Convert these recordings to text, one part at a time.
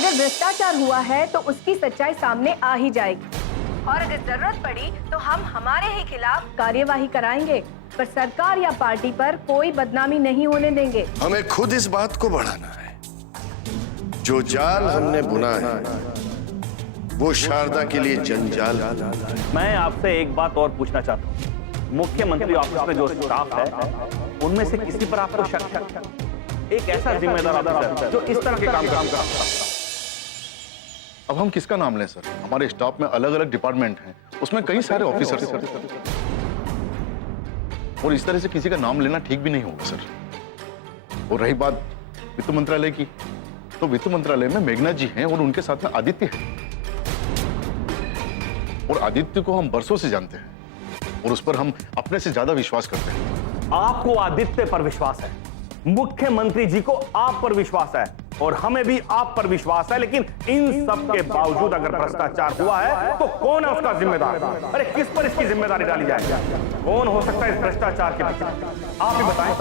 अगर भ्रष्टाचार हुआ है तो उसकी सच्चाई सामने आ ही जाएगी और अगर जरूरत पड़ी तो हम हमारे ही खिलाफ कार्यवाही कराएंगे, पर सरकार या पार्टी पर कोई बदनामी नहीं होने देंगे। हमें खुद इस बात को बढ़ाना है। जो जाल हमने बुना है वो शारदा के लिए जंजाल। मैं आपसे एक बात और पूछना चाहता हूँ, मुख्यमंत्री ऑफिस में जो स्टाफ है उनमें से किसी पर आपको शक है? एक ऐसा जिम्मेदार ऑफिसर जो इस तरह के काम करता है। अब हम किसका नाम लें सर? हमारे स्टाफ में अलग अलग डिपार्टमेंट हैं, उसमें कई सारे ऑफिसर्स हैं और इस तरह से किसी का नाम लेना ठीक भी नहीं होगा सर। और रही बात वित्त मंत्रालय की, तो वित्त मंत्रालय में मेघना जी हैं और उनके साथ में आदित्य है और आदित्य को हम बरसों से जानते हैं और उस पर हम अपने से ज्यादा विश्वास करते हैं। आपको आदित्य पर विश्वास है, मुख्यमंत्री जी को आप पर विश्वास है और हमें भी आप पर विश्वास है, लेकिन इन सब के बावजूद अगर भ्रष्टाचार हुआ है तो कौन है उसका जिम्मेदार? अरे किस पर इसकी जिम्मेदारी डाली जाए? कौन हो सकता है इस भ्रष्टाचार के पीछे? आप ही बताएं।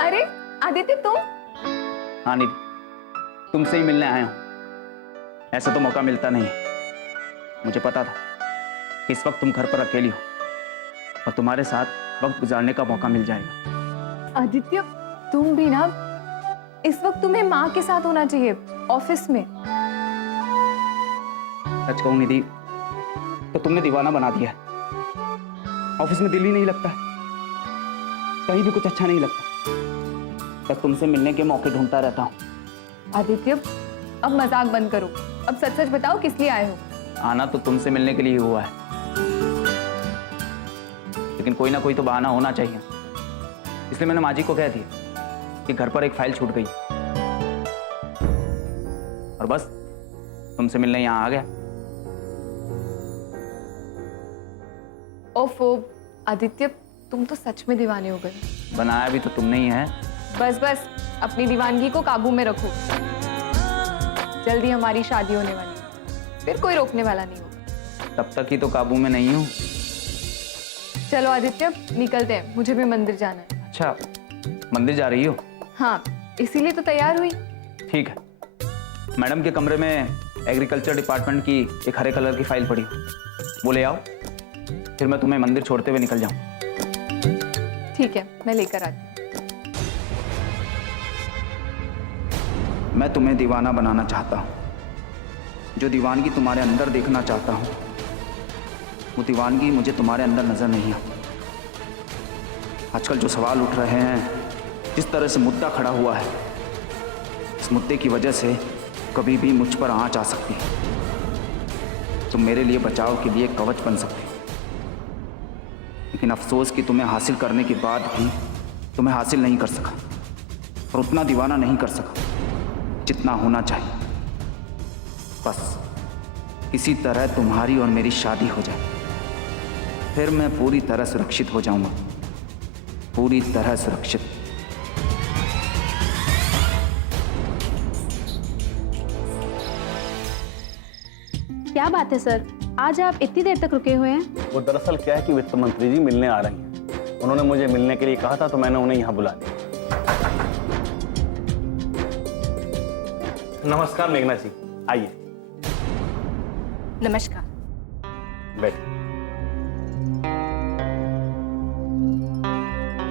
अरे आदित्य तुम? हाँ निधि, तुमसे ही मिलने आया हूं। ऐसा तो मौका मिलता नहीं। मुझे पता था कि इस वक्त तुम घर पर अकेली हो और तुम्हारे साथ वक्त गुजारने का मौका मिल जाएगा। आदित्य तुम भी ना, इस वक्त तुम्हें माँ के साथ होना चाहिए ऑफिस में। सच कहूं निधि, तो तुमने दीवाना बना दिया। ऑफिस में दिल ही नहीं लगता, कहीं भी कुछ अच्छा नहीं लगता, बस तुमसे मिलने के मौके ढूंढता रहता हूं। आदित्य अब मजाक बंद करो, अब सच सच बताओ किस लिए आए हो? आना तो तुमसे मिलने के लिए हुआ है, लेकिन कोई ना कोई तो बहाना होना चाहिए। इसलिए मैंने माँ जी को कह दिया कि घर पर एक फाइल छूट गई और बस तुमसे मिलने यहाँ आ गया। ओफो आदित्य, तुम तो सच में दीवाने हो गए। बनाया भी तो तुमने ही है। बस बस, अपनी दीवानगी को काबू में रखो। जल्दी हमारी शादी होने वाली है, फिर कोई रोकने वाला नहीं होगा। तब तक ही तो काबू में नहीं हूँ। चलो आदित्य निकलते हैं, मुझे भी मंदिर जाना है। अच्छा, मंदिर जा रही हो? हाँ, इसीलिए तो तैयार हुई। ठीक है। मैडम के कमरे में एग्रीकल्चर डिपार्टमेंट की एक हरे कलर की फाइल पड़ी हो, वो ले आओ, फिर मैं तुम्हें मंदिर छोड़ते हुए निकल जाऊं। ठीक है, मैं लेकर आती हूँ। मैं तुम्हें दीवाना बनाना चाहता हूं। जो दीवानगी तुम्हारे अंदर देखना चाहता हूं, वो दीवानगी मुझे तुम्हारे अंदर नजर नहीं आती। आजकल जो सवाल उठ रहे हैं, जिस तरह से मुद्दा खड़ा हुआ है, इस मुद्दे की वजह से कभी भी मुझ पर आंच आ सकती है। तुम मेरे लिए बचाव के लिए कवच बन सकती हो, लेकिन अफसोस कि तुम्हें हासिल करने के बाद भी तुम्हें हासिल नहीं कर सका और उतना दीवाना नहीं कर सका जितना होना चाहिए। बस किसी तरह तुम्हारी और मेरी शादी हो जाए, फिर मैं पूरी तरह सुरक्षित हो जाऊंगा, पूरी तरह सुरक्षित। क्या बात है सर, आज आप इतनी देर तक रुके हुए हैं? वो दरअसल क्या है कि वित्त मंत्री जी मिलने आ रही हैं। उन्होंने मुझे मिलने के लिए कहा था तो मैंने उन्हें यहाँ बुला लिया। नमस्कार मेघना जी, आइए नमस्कार। बैठ।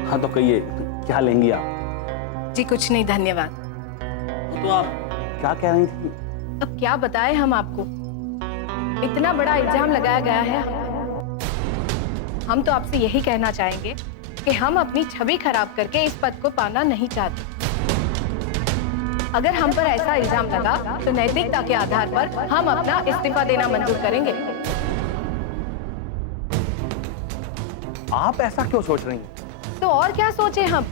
हाँ तो कहिए, क्या लेंगी आप? जी कुछ नहीं, धन्यवाद। तो आप क्या कह रही थी? अब क्या बताएं हम आपको, इतना बड़ा इल्जाम लगाया गया है। हम तो आपसे यही कहना चाहेंगे कि हम अपनी छवि खराब करके इस पद को पाना नहीं चाहते। अगर हम पर ऐसा इल्जाम लगा तो नैतिकता के आधार पर हम अपना इस्तीफा देना मंजूर करेंगे। आप ऐसा क्यों सोच रही हैं? तो और क्या सोचे हम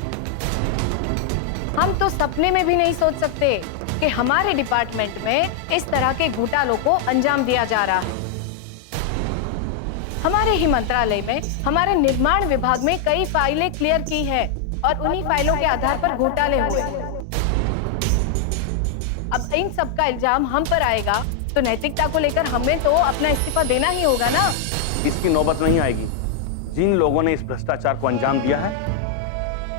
तो सपने में भी नहीं सोच सकते कि हमारे डिपार्टमेंट में इस तरह के घोटालों को अंजाम दिया जा रहा है। हमारे ही मंत्रालय में हमारे निर्माण विभाग में कई फाइलें क्लियर की है और उन्हीं फाइलों के आधार पर घोटाले हुए। अब इन सब का इल्जाम हम पर आएगा तो नैतिकता को लेकर हमें तो अपना इस्तीफा देना ही होगा ना। इसकी नौबत नहीं आएगी। जिन लोगों ने इस भ्रष्टाचार को अंजाम दिया है,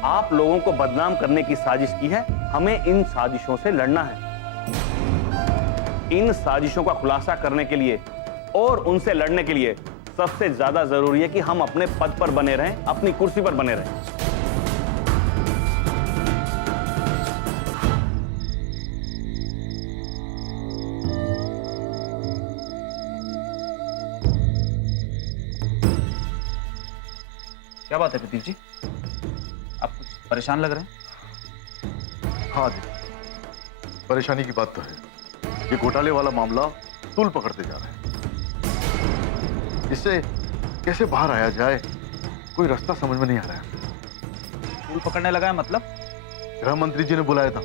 आप लोगों को बदनाम करने की साजिश की है, हमें इन साजिशों से लड़ना है। इन साजिशों का खुलासा करने के लिए और उनसे लड़ने के लिए सबसे ज्यादा जरूरी है कि हम अपने पद पर बने रहें, अपनी कुर्सी पर बने रहें। क्या बात है प्रदीप जी, आप कुछ परेशान लग रहे हैं? हाँ जी, परेशानी की बात तो है। ये घोटाले वाला मामला तूल पकड़ते जा रहा है। इससे कैसे बाहर आया जाए, कोई रास्ता समझ में नहीं आ रहा है। फूल पकड़ने लगा है मतलब? गृह मंत्री जी ने बुलाया था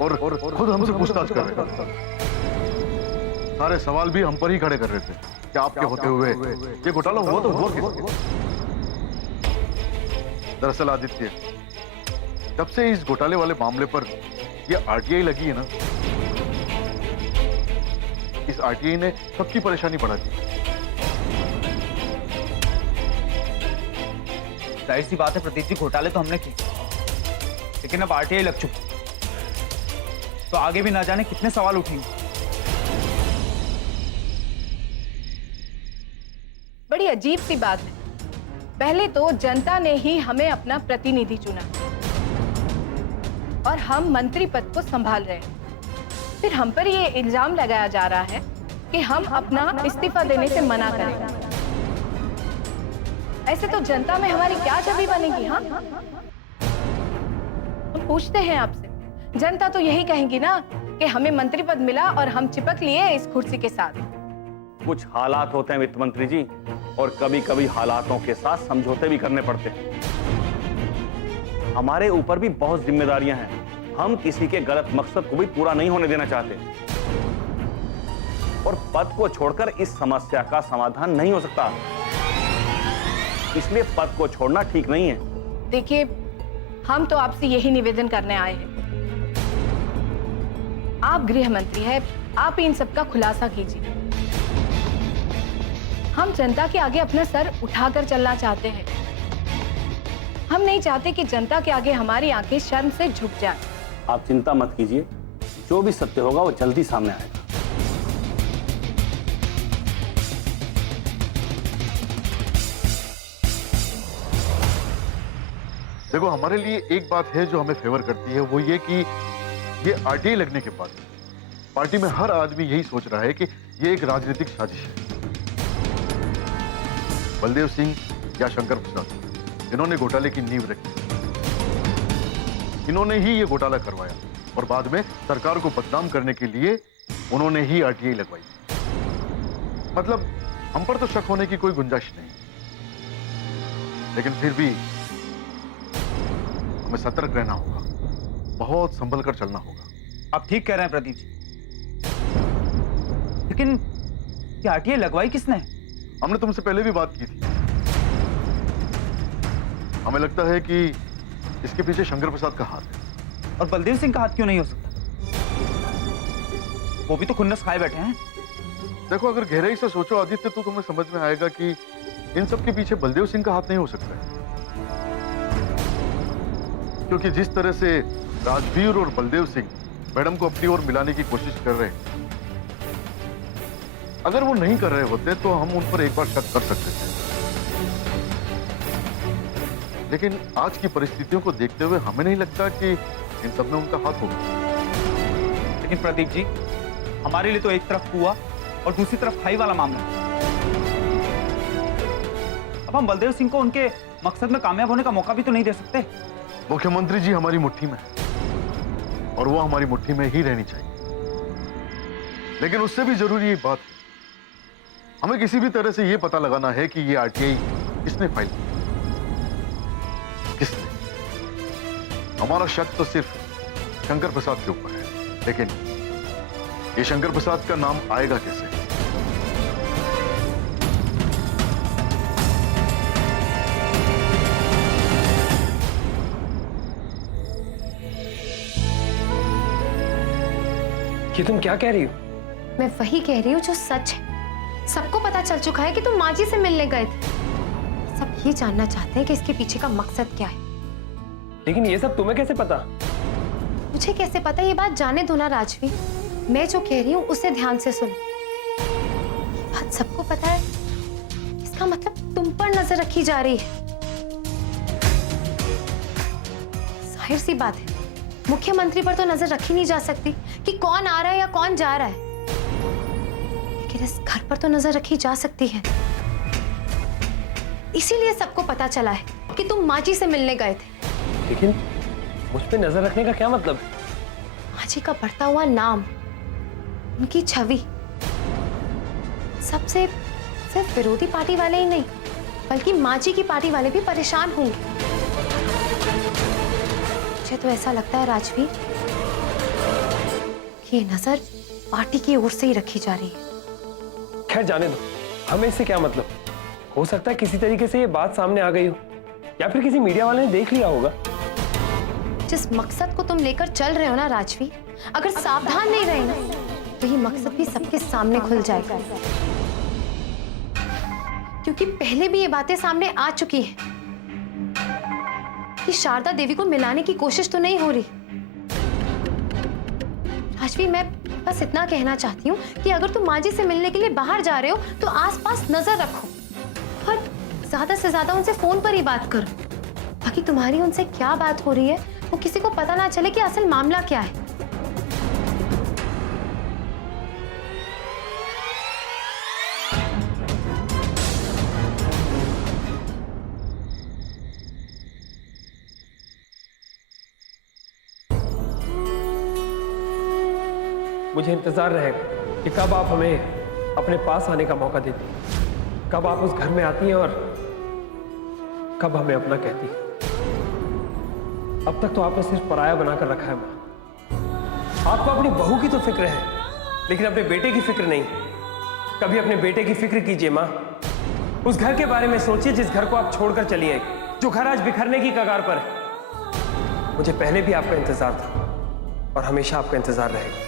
और खुद हमसे पूछताछ कर रहे थे। सारे सवाल भी हम पर ही खड़े कर रहे थे कि आपके होते हुए ये घोटाला हुआ तो हुआ कैसे? दरअसल आदित्य, जब से इस घोटाले वाले मामले पर ये आरटीआई लगी है ना, इस आरटीआई ने सबकी परेशानी बढ़ा दी। जाहिर सी बात है प्रदीप जी, घोटाले तो हमने किए, लेकिन अब आरटीआई लग चुकी, तो आगे भी ना जाने कितने सवाल उठेंगे। बड़ी अजीब सी बात है। पहले तो जनता ने ही हमें अपना प्रतिनिधि चुना और हम मंत्री पद को संभाल रहे हैं। फिर हम पर ये इल्जाम लगाया जा रहा है कि हम अपना इस्तीफा देने से मना करें। ऐसे तो जनता में हमारी क्या छवि बनेगी? हाँ, हम पूछते हैं आपसे, जनता तो यही कहेगी ना कि हमें मंत्री पद मिला और हम चिपक लिए इस कुर्सी के साथ। कुछ हालात होते हैं वित्त मंत्री जी, और कभी कभी हालातों के साथ समझौते भी करने पड़ते हैं। हमारे ऊपर भी बहुत जिम्मेदारियां हैं। हम किसी के गलत मकसद को भी पूरा नहीं होने देना चाहते, और पद को छोड़कर इस समस्या का समाधान नहीं हो सकता, इसलिए पद को छोड़ना ठीक नहीं है। देखिए, हम तो आपसे यही निवेदन करने आए हैं। आप गृह मंत्री हैं, आप इन सब का खुलासा कीजिए। हम जनता के आगे अपना सर उठाकर चलना चाहते हैं। हम नहीं चाहते कि जनता के आगे हमारी आंखें शर्म से झुक जाएं। आप चिंता मत कीजिए, जो भी सत्य होगा वो जल्दी सामने आएगा। देखो, हमारे लिए एक बात है जो हमें फेवर करती है, वो ये कि ये आरटीआई लगने के बाद पार्टी में हर आदमी यही सोच रहा है कि ये एक राजनीतिक साजिश है। बलदेव सिंह या शंकर प्रसाद, इन्होंने घोटाले की नींव रखी, इन्होंने ही ये घोटाला करवाया और बाद में सरकार को बदनाम करने के लिए उन्होंने ही आरटीआई लगवाई। मतलब हम पर तो शक होने की कोई गुंजाइश नहीं, लेकिन फिर भी हमें सतर्क रहना होगा, बहुत संभल कर चलना होगा। आप ठीक कह रहे हैं प्रदीप जी, लेकिन ये आरटीआई लगवाई किसने? हमने तुमसे पहले भी बात की थी। हमें लगता है कि इसके पीछे शंकर प्रसाद का हाथ है। और बलदेव सिंह का हाथ क्यों नहीं हो सकता? वो भी तो खुन्नस खाए बैठे हैं। देखो, अगर गहराई से सोचो आदित्य, तो तुम्हें समझ में आएगा कि इन सब के पीछे बलदेव सिंह का हाथ नहीं हो सकता है, क्योंकि जिस तरह से राजवीर और बलदेव सिंह मैडम को अपनी ओर मिलाने की कोशिश कर रहे हैं, अगर वो नहीं कर रहे होते तो हम उन पर एक बार शक कर सकते थे। लेकिन आज की परिस्थितियों को देखते हुए हमें नहीं लगता कि इन सब में उनका हाथ होगा। लेकिन प्रदीप जी, हमारे लिए तो एक तरफ कुआं और दूसरी तरफ खाई वाला मामला है। अब हम बलदेव सिंह को उनके मकसद में कामयाब होने का मौका भी तो नहीं दे सकते। मुख्यमंत्री जी हमारी मुट्ठी में है और वो हमारी मुट्ठी में ही रहनी चाहिए। लेकिन उससे भी जरूरी एक बात है, हमें किसी भी तरह से यह पता लगाना है कि ये आरटीआई किसने फाइल की, किसने। हमारा शक तो सिर्फ शंकर प्रसाद के ऊपर है, लेकिन ये शंकर प्रसाद का नाम आएगा कैसे? ये तुम क्या कह रही हो? मैं वही कह रही हूँ जो सच है। सबको पता चल चुका है कि तुम माँ जी से मिलने गए थे। सब ये जानना चाहते हैं कि इसके पीछे का मकसद क्या है। लेकिन ये सब तुम्हें कैसे पता? मुझे कैसे पता, ये बात जाने दो ना राजवीर। मैं जो कह रही हूँ उसे ध्यान से सुनो। ये बात सबको पता है, इसका मतलब तुम पर नजर रखी जा रही है। जाहिर सी बात है, मुख्यमंत्री पर तो नजर रखी नहीं जा सकती कि कौन आ रहा है या कौन जा रहा है, लेकिन इस घर पर तो नजर रखी जा सकती है। इसीलिए सबको पता चला है कि तुम माँ जी से मिलने गए थे। लेकिन मुझ पे नजर रखने का क्या मतलब? माँ जी का बढ़ता हुआ नाम, उनकी छवि, सबसे सिर्फ विरोधी पार्टी वाले ही नहीं बल्कि माँ जी की पार्टी वाले भी परेशान होंगे। मुझे तो ऐसा लगता है राजवीर कि ये नजर पार्टी की ओर से ही रखी जा रही है। खैर जाने दो, हमें इससे क्या मतलब। हो सकता है किसी तरीके से ये बात सामने आ गई हो या फिर किसी मीडिया वाले ने देख लिया होगा। जिस मकसद को तुम लेकर चल रहे हो ना राजवीर, अगर सावधान नहीं रहे ना तो ये मकसद भी सबके सामने खुल जाएगा। क्योंकि पहले भी ये बातें सामने आ चुकी हैं कि शारदा देवी को मिलाने की कोशिश तो नहीं हो रही। राजवीर, मैं बस इतना कहना चाहती हूँ कि अगर तुम माँ जी से मिलने के लिए बाहर जा रहे हो तो आसपास नजर रखो और ज्यादा से ज्यादा उनसे फोन पर ही बात करो, ताकि तुम्हारी उनसे क्या बात हो रही है वो किसी को पता ना चले कि असल मामला क्या है। मुझे इंतजार रहेगा कि कब आप हमें अपने पास आने का मौका देती हैं, कब आप उस घर में आती हैं और कब हमें अपना कहती हैं। अब तक तो आपने सिर्फ पराया बनाकर रखा है मां। आपको अपनी बहू की तो फिक्र है, लेकिन अपने बेटे की फिक्र नहीं। कभी अपने बेटे की फिक्र कीजिए मां। उस घर के बारे में सोचिए जिस घर को आप छोड़कर चली आई, जो घर आज बिखरने की कगार पर है। मुझे पहले भी आपका इंतजार था और हमेशा आपका इंतजार रहेगा।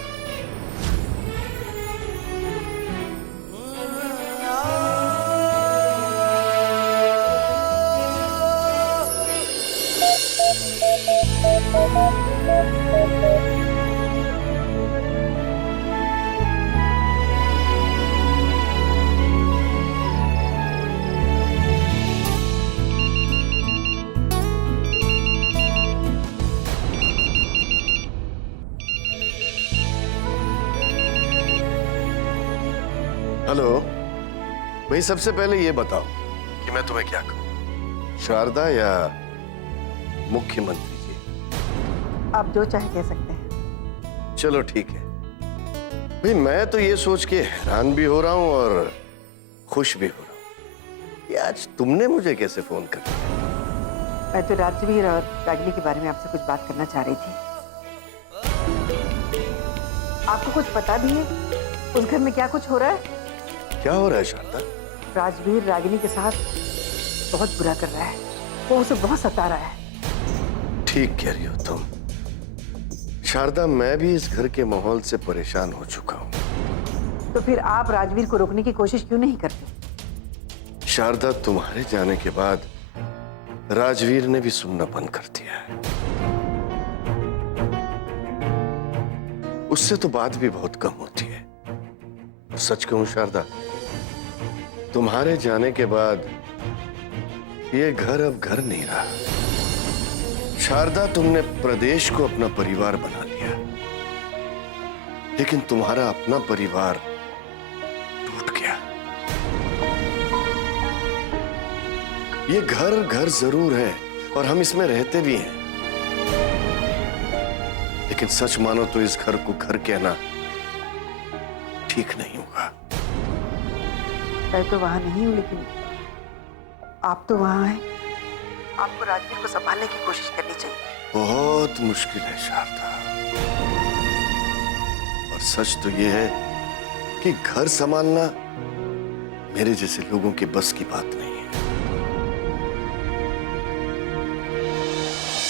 हेलो भाई, सबसे पहले ये बताओ कि मैं तुम्हें क्या कहूं, शारदा या मुख्यमंत्री जी? आप जो चाहे कह सकते हैं। चलो ठीक है भाई, मैं तो ये सोच के हैरान भी हो रहा हूं और खुश भी हो रहा हूं कि आज तुमने मुझे कैसे फोन कर दिया। मैं तो राजवीर और रागिनी के बारे में आपसे कुछ बात करना चाह रही थी। आपको कुछ पता भी है उस घर में क्या कुछ हो रहा है? क्या हो रहा है शारदा? राजवीर रागिनी के साथ बहुत बुरा कर रहा है, वो उसे बहुत सता रहा है। ठीक कह रही हो तुम शारदा, मैं भी इस घर के माहौल से परेशान हो चुका हूं। तो फिर आप राजवीर को रोकने की कोशिश क्यों नहीं करते? शारदा, तुम्हारे जाने के बाद राजवीर ने भी सुनना बंद कर दिया है। उससे तो बात भी बहुत कम होती है। और सच कहूं शारदा, तुम्हारे जाने के बाद ये घर अब घर नहीं रहा। शारदा, तुमने प्रदेश को अपना परिवार बना लिया, लेकिन तुम्हारा अपना परिवार टूट गया। ये घर घर जरूर है और हम इसमें रहते भी हैं, लेकिन सच मानो तो इस घर को घर कहना ठीक नहीं होगा। मैं तो वहां नहीं हूं, लेकिन आप तो वहां हैं। आपको राजवीर को संभालने की कोशिश करनी चाहिए। बहुत मुश्किल है शारदा, और सच तो यह है कि घर संभालना मेरे जैसे लोगों के बस की बात नहीं है।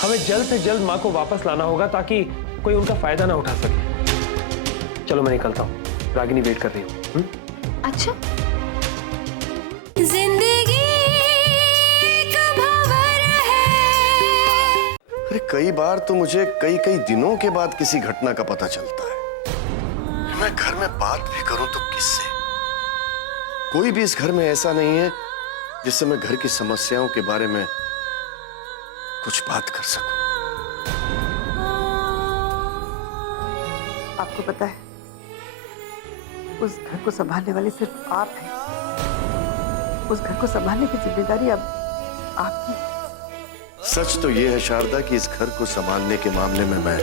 हमें जल्द से जल्द मां को वापस लाना होगा ताकि कोई उनका फायदा ना उठा सके। चलो मैं निकलता हूँ, रागिनी वेट कर रही हूँ। अच्छा, अरे कई बार तो मुझे कई कई दिनों के बाद किसी घटना का पता चलता है। मैं घर में बात भी करूं तो किससे? कोई भी इस घर में ऐसा नहीं है जिससे मैं घर की समस्याओं के बारे में कुछ बात कर सकूं। आपको पता है, उस घर को संभालने वाले सिर्फ आप हैं। उस घर को संभालने की जिम्मेदारी अब आपकी। सच तो यह है शारदा कि इस घर को संभालने के मामले में मैं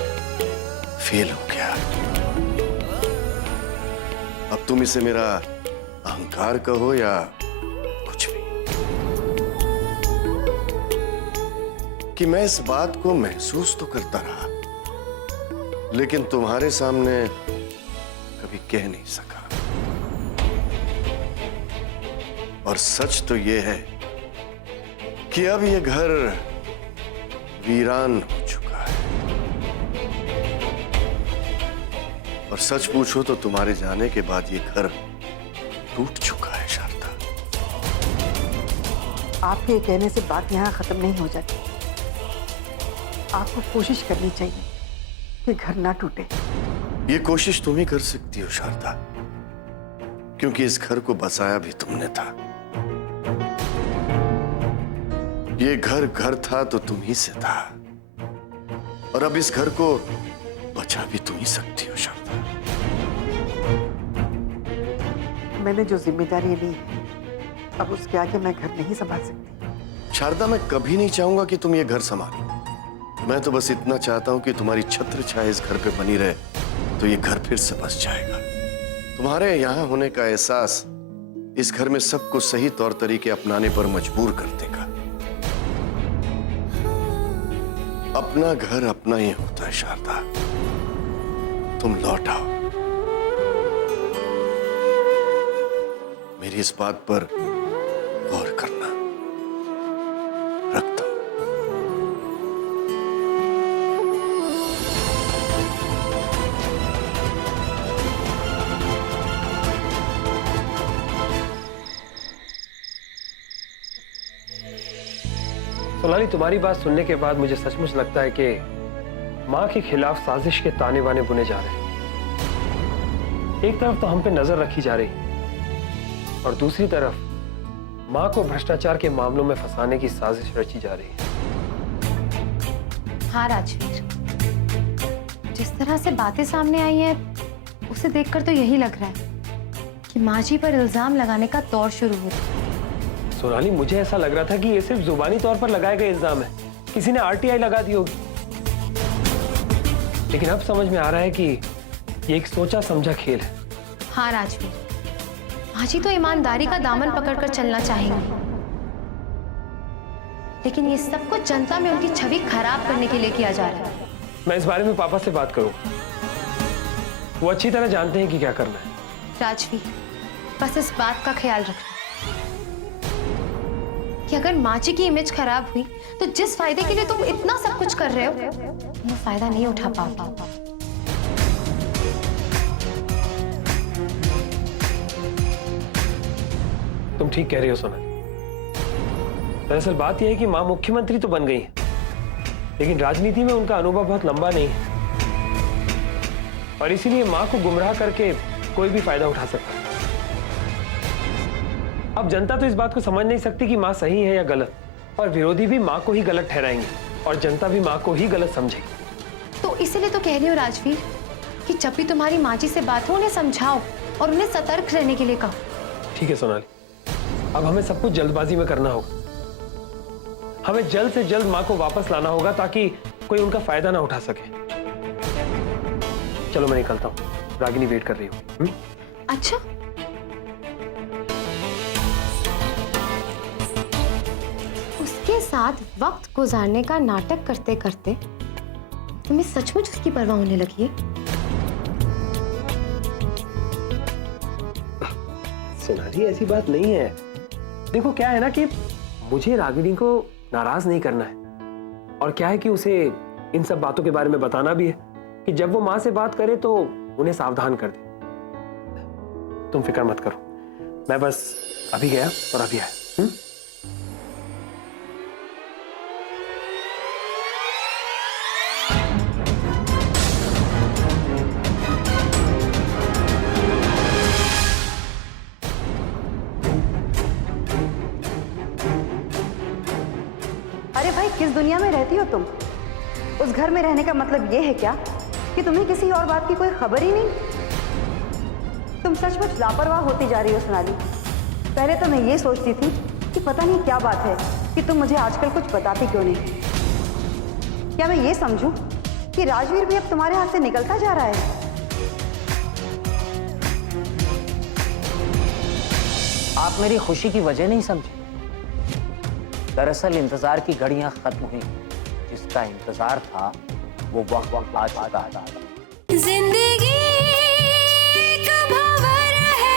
फेल हो गया। अब तुम इसे मेरा अहंकार कहो या कुछ भी, कि मैं इस बात को महसूस तो करता रहा, लेकिन तुम्हारे सामने कभी कह नहीं सका। और सच तो यह है कि अब यह घर वीरान हो चुका है। और सच पूछो तो तुम्हारे जाने के बाद यह घर टूट चुका है शारदा। आपके कहने से बात यहाँ खत्म नहीं हो जाती। आपको कोशिश करनी चाहिए कि घर ना टूटे। ये कोशिश तुम ही कर सकती हो शारदा, क्योंकि इस घर को बसाया भी तुमने था। ये घर घर था तो तुम ही से था, और अब इस घर को बचा भी तुम ही सकती हो शारदा। मैंने जो जिम्मेदारी ली है, अब उसके आगे मैं घर नहीं संभाल सकती। शारदा, मैं कभी नहीं चाहूंगा कि तुम ये घर संभालो। मैं तो बस इतना चाहता हूं कि तुम्हारी छत्र छाया इस घर पे बनी रहे, तो ये घर फिर से बस जाएगा। तुम्हारे यहां होने का एहसास इस घर में सबको सही तौर तरीके अपनाने पर मजबूर कर देगा। अपना घर अपना ही होता है शारदा। तुम लौट आओ। मेरी इस बात पर गौर करना। रखता हूं। सोनाली, तुम्हारी बात सुनने के बाद मुझे सचमुच लगता है कि माँ के खिलाफ साजिश के ताने बाने बुने जा रहे हैं। एक तरफ तो हम पे नजर रखी जा रही और दूसरी तरफ माँ को भ्रष्टाचार के मामलों में फंसाने की साजिश रची जा रही है। हाँ राजवीर, जिस तरह से बातें सामने आई हैं, उसे देखकर तो यही लग रहा है कि माँ जी पर इल्जाम लगाने का दौर शुरू हो रहा है। सोनाली, मुझे ऐसा लग रहा था कि ये सिर्फ जुबानी तौर पर लगाए गए इल्जाम है, किसी ने आरटीआई लगा दी होगी। लेकिन अब समझ में आ रहा है कि ये एक सोचा समझा खेल है। हाँ राजवीर, माँ जी तो ईमानदारी का दामन पकड़कर चलना चाहेंगे, लेकिन ये सब कुछ जनता में उनकी छवि खराब करने के लिए किया जा रहा है। मैं इस बारे में पापा से बात करूं, वो अच्छी तरह जानते हैं कि क्या करना है। राजवीर, बस इस बात का ख्याल रखना कि अगर माँ जी की इमेज खराब हुई तो जिस फायदे के लिए तुम इतना सब कुछ कर रहे हो, वो फायदा नहीं उठा पाओगे। तुम ठीक कह रही हो सोनाली। दरअसल बात यह है कि माँ मुख्यमंत्री तो बन गई है, लेकिन राजनीति में उनका अनुभव बहुत लंबा नहीं है, और इसीलिए माँ को गुमराह करके कोई भी फायदा उठा सकता है। अब जनता तो इस बात को समझ नहीं सकती कि माँ सही है या गलत, और विरोधी भी माँ को ही गलत ठहराएंगे और जनता भी माँ को ही गलत समझेगी। तो इसीलिए तो कह रही हूँ राजवीर कि जब भी तुम्हारी माँ जी से बात हो, उन्हें समझाओ और उन्हें सतर्क रहने के लिए कहो। ठीक है सोनाली, अब हमें सब कुछ जल्दबाजी में करना होगा। हमें जल्द से जल्द माँ को वापस लाना होगा ताकि कोई उनका फायदा ना उठा सके। चलो मैं निकलता हूँ, रागिनी वेट कर रही हूँ। अच्छा, उसके साथ वक्त गुजारने का नाटक करते करते तुम्हें सचमुच उसकी परवाह होने लगी है? सोनाली, ऐसी बात नहीं है। देखो क्या है ना कि मुझे रागिनी को नाराज नहीं करना है, और क्या है कि उसे इन सब बातों के बारे में बताना भी है कि जब वो माँ से बात करे तो उन्हें सावधान कर दे। तुम फिक्र मत करो, मैं बस अभी गया और अभी आया। अरे भाई, किस दुनिया में रहती हो तुम? उस घर में रहने का मतलब ये है क्या कि तुम्हें किसी और बात की कोई खबर ही नहीं? तुम सचमुच लापरवाह होती जा रही हो सोनाली। पहले तो मैं ये सोचती थी कि पता नहीं क्या बात है कि तुम मुझे आजकल कुछ बताती क्यों नहीं। क्या मैं ये समझूं कि राजवीर भी अब तुम्हारे हाथ से निकलता जा रहा है? आप मेरी खुशी की वजह नहीं समझे। दरअसल इंतजार की घड़ियां खत्म हुई, जिसका इंतजार था वो वक्त आ चुका था। जिंदगी एक भंवर है।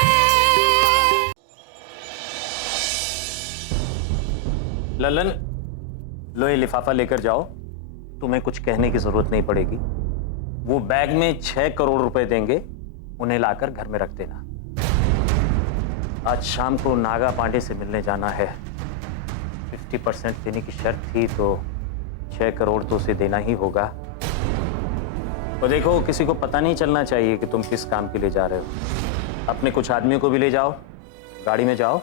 ललन, लो ये लिफाफा लेकर जाओ, तुम्हें कुछ कहने की जरूरत नहीं पड़ेगी। वो बैग में 6 करोड़ रुपए देंगे, उन्हें लाकर घर में रख देना। आज शाम को नागा पांडे से मिलने जाना है। 50% देने की शर्त थी, तो 6 करोड़ तो उसे देना ही होगा। और देखो, किसी को पता नहीं चलना चाहिए कि तुम किस काम के लिए जा रहे हो। अपने कुछ आदमियों को भी ले जाओ, गाड़ी में जाओ,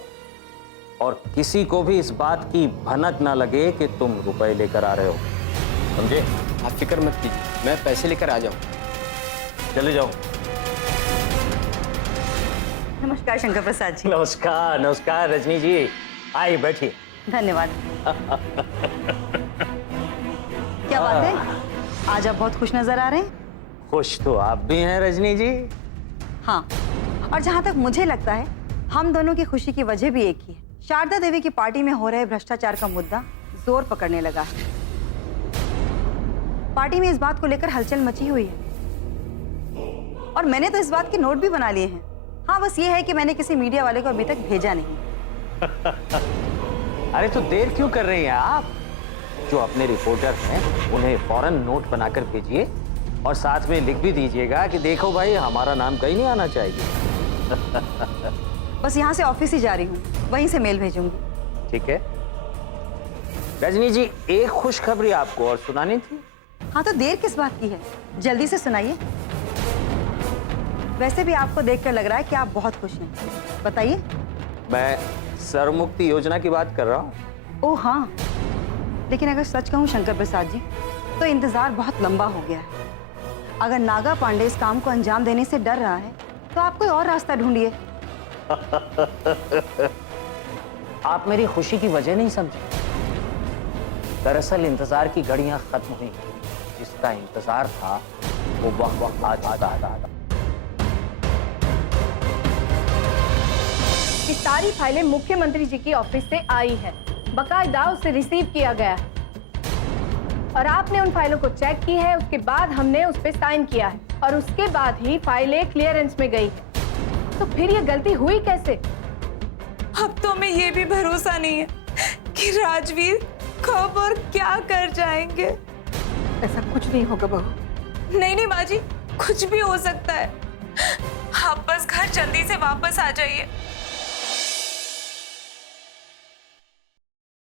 और किसी को भी इस बात की भनक ना लगे कि तुम रुपए लेकर आ रहे हो, समझे? आप फिक्र मत कीजिए, मैं पैसे लेकर आ जाऊं। चले जाओ। नमस्कार शंकर प्रसाद जी। नमस्कार नमस्कार रजनी जी, आइए बैठिए। धन्यवाद। क्या बात है, आज आप बहुत खुश नजर आ रहे हैं। खुश तो आप भी हैं रजनी जी। हाँ, और जहाँ तक मुझे लगता है हम दोनों की खुशी की वजह भी एक ही है। शारदा देवी की पार्टी में हो रहे भ्रष्टाचार का मुद्दा जोर पकड़ने लगा है। पार्टी में इस बात को लेकर हलचल मची हुई है, और मैंने तो इस बात के नोट भी बना लिए हैं। हाँ, बस ये है कि मैंने किसी मीडिया वाले को अभी तक भेजा नहीं। अरे तो देर क्यों कर रही हैं आप? जो अपने रिपोर्टर हैं उन्हें फौरन नोट बनाकर भेजिए, और साथ में लिख भी दीजिएगा कि देखो भाई, हमारा नाम कहीं नहीं आना चाहिए। बस यहाँ से ऑफिस ही जा रही हूँ, वहीं से मेल भेजूंगी। ठीक है रजनी जी, एक खुशखबरी आपको और सुनानी थी। हाँ, तो देर किस बात की है, जल्दी से सुनाइए। वैसे भी आपको देखकर लग रहा है कि आप बहुत खुश हैं, बताइए। मैं सरमुक्ति योजना की बात कर रहा हूँ। ओह हाँ, लेकिन अगर सच कहूँ शंकर प्रसाद जी, तो इंतजार बहुत लंबा हो गया है। अगर नागा पांडे इस काम को अंजाम देने से डर रहा है, तो आप कोई और रास्ता ढूंढिए। आप मेरी खुशी की वजह नहीं समझे। दरअसल इंतजार की घड़ियां खत्म हुई, जिसका इंतजार था वो वक्त आ चुका था। ये सारी फाइलें मुख्यमंत्री जी की ऑफिस से आई है, बकायदा उसे रिसीव किया गया है, और आपने उन फाइलों को चेक की है। उसके बाद हमने उस पर साइन किया है, और उसके बाद ही फाइलें क्लियरेंस में गई है। तो फिर ये गलती हुई कैसे? अब तो हमें ये भी भरोसा नहीं है कि राजवीर कब और क्या कर जाएंगे। ऐसा कुछ नहीं होगा बहू। नहीं नहीं माँ जी, कुछ भी हो सकता है। आप बस घर जल्दी से वापस आ जाइए।